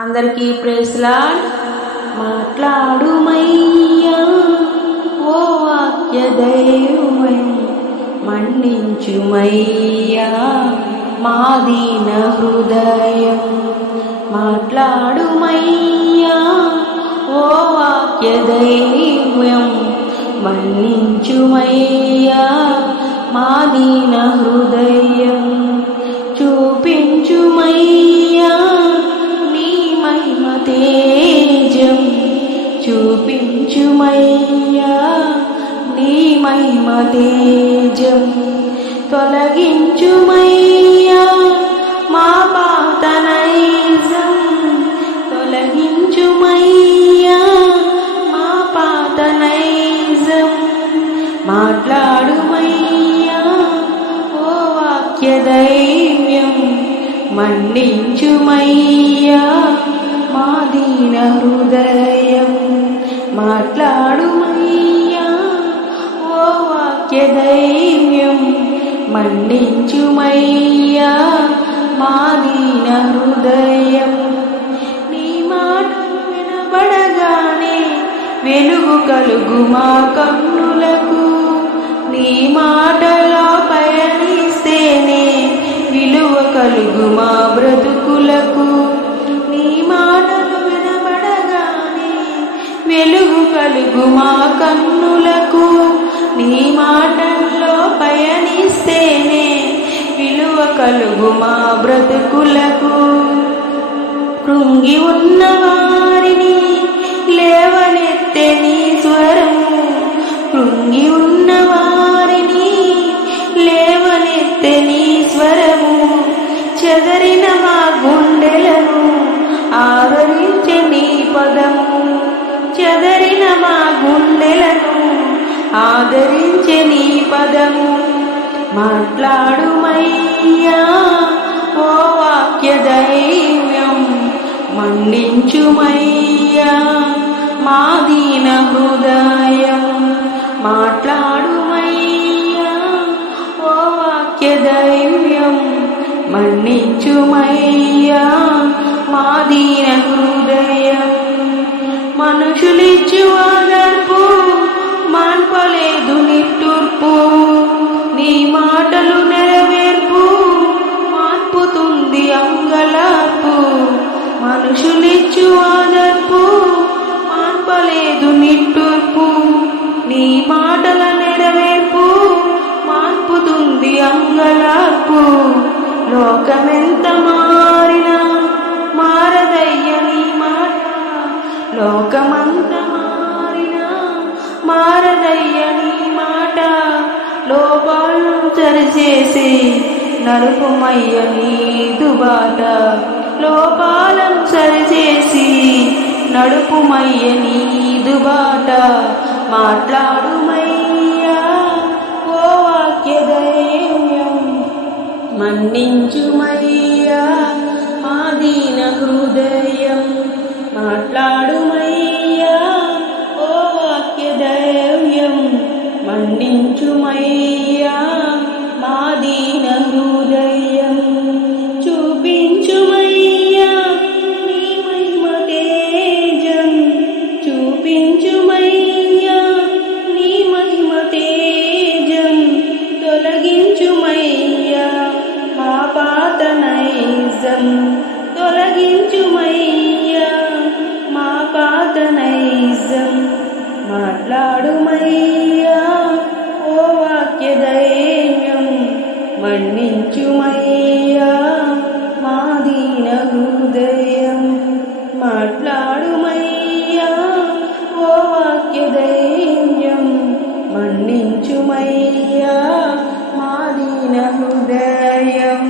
అందరికీ praise lord. మాట్లాడుమయ్యా ఓ వాక్య దైవమై, మన్నించుమయ్యా మా దీన హృదయం. మాట్లాడుమయ్యా ఓ వాక్య దైవం, మన్నించుమయ్యా మా దీన హృదయం. చూపించుమయ్యా తేజం, చూపించుమయ్యా నీ మహిమ తేజం. తొలగించుమయ్యా మా పాత నైజం, తొలగించుమయ్యా మా పాత నైజం. మాట్లాడుమయ్యా ఓ వాక్య దైవ్యం, మన్నించుమయ్యా మా దీన హృదయం. మాట్లాడుమయ్యా ఓ వాక్య దైవ్యం, మన్నించుమయ్యా మా దీన హృదయం. నీ మాటలు వినబడగానే వెలుగు కలుగు మా కన్నులకు, నీ మాటలో పయనిస్తేనే విలువ కలుగు మా బ్రతుకులకు. నీ మాటలు వినబడగానే వెలుగు కలుగు మా కన్నులకు, నీ మాటల్లో పయనిస్తేనే విలువ కలుగు మా బ్రతుకులకు. కృంగి ఉన్న వారిని లేవనెత్తే నీ స్వరము, కృంగి ఉన్న వారిని లేవనెత్తే నీ స్వరము. చెదరిన మా గుండెలను ఆదరించే నీ పదము, చెదరిన మా గుండెలను ఆదరించే నీ పదము. మాట్లాడుమయ్యా ఓ వాక్య దైవ్యం, మన్నించుమయ్యా మా దీన హృదయం. మాట్లాడుమయ్యా ఓ వాక్య దైవ్యం, మన్నించుమయ్యా మా దీన హృదయం. మనుషులిచ్చు ఆదర్పు మాన్పలేదు నిట్టూర్పు, నీ మాటలు నెరవేర్పు మాన్పుతుంది అంగలార్పు. మనుషులిచ్చు ఆదర్పు మాన్పలేదు నిట్టూర్పు, నీ మాటల నెరవేర్పు మాన్పుతుంది అంగలార్పు. లోకమెంత మారినా మారదయ్య నీ మాట, లోకమంత మారినా మారదయ్య నీ మాట. లోపాలను సరిచేసి నడుపుమయ్య నీదు బాట, లోపాలను సరిచేసి నడుపుమయ్య నీదు బాట. మాట్లాడుమయ్యా ఓ వాక్య దైవ్యం, మన్నించుమయ్యా మా దీన హృదయం. మాట్లాడుమయ్యా ఓ వాక్య దైవ్యం, మన్నించుమయ్యా మా దీన హృదయం. చూపించుమయ్యా నీ మహిమ తేజం, చూపించుమయ్యా నీ మహిమ తేజం. తొలగించుమయ్యా మా పాత నైజం, తొలగించుమయ్యా మా పాత నైజం. మాట్లాడుమయ్యా ఓ వాక్య దైవ్యం, మన్నించుమయ్యా మా దీన హృదయం. మాట్లాడుమయ్యా ఓ వాక్య దైవ్యం, మన్నించుమయ్యా మా దీన హృదయం.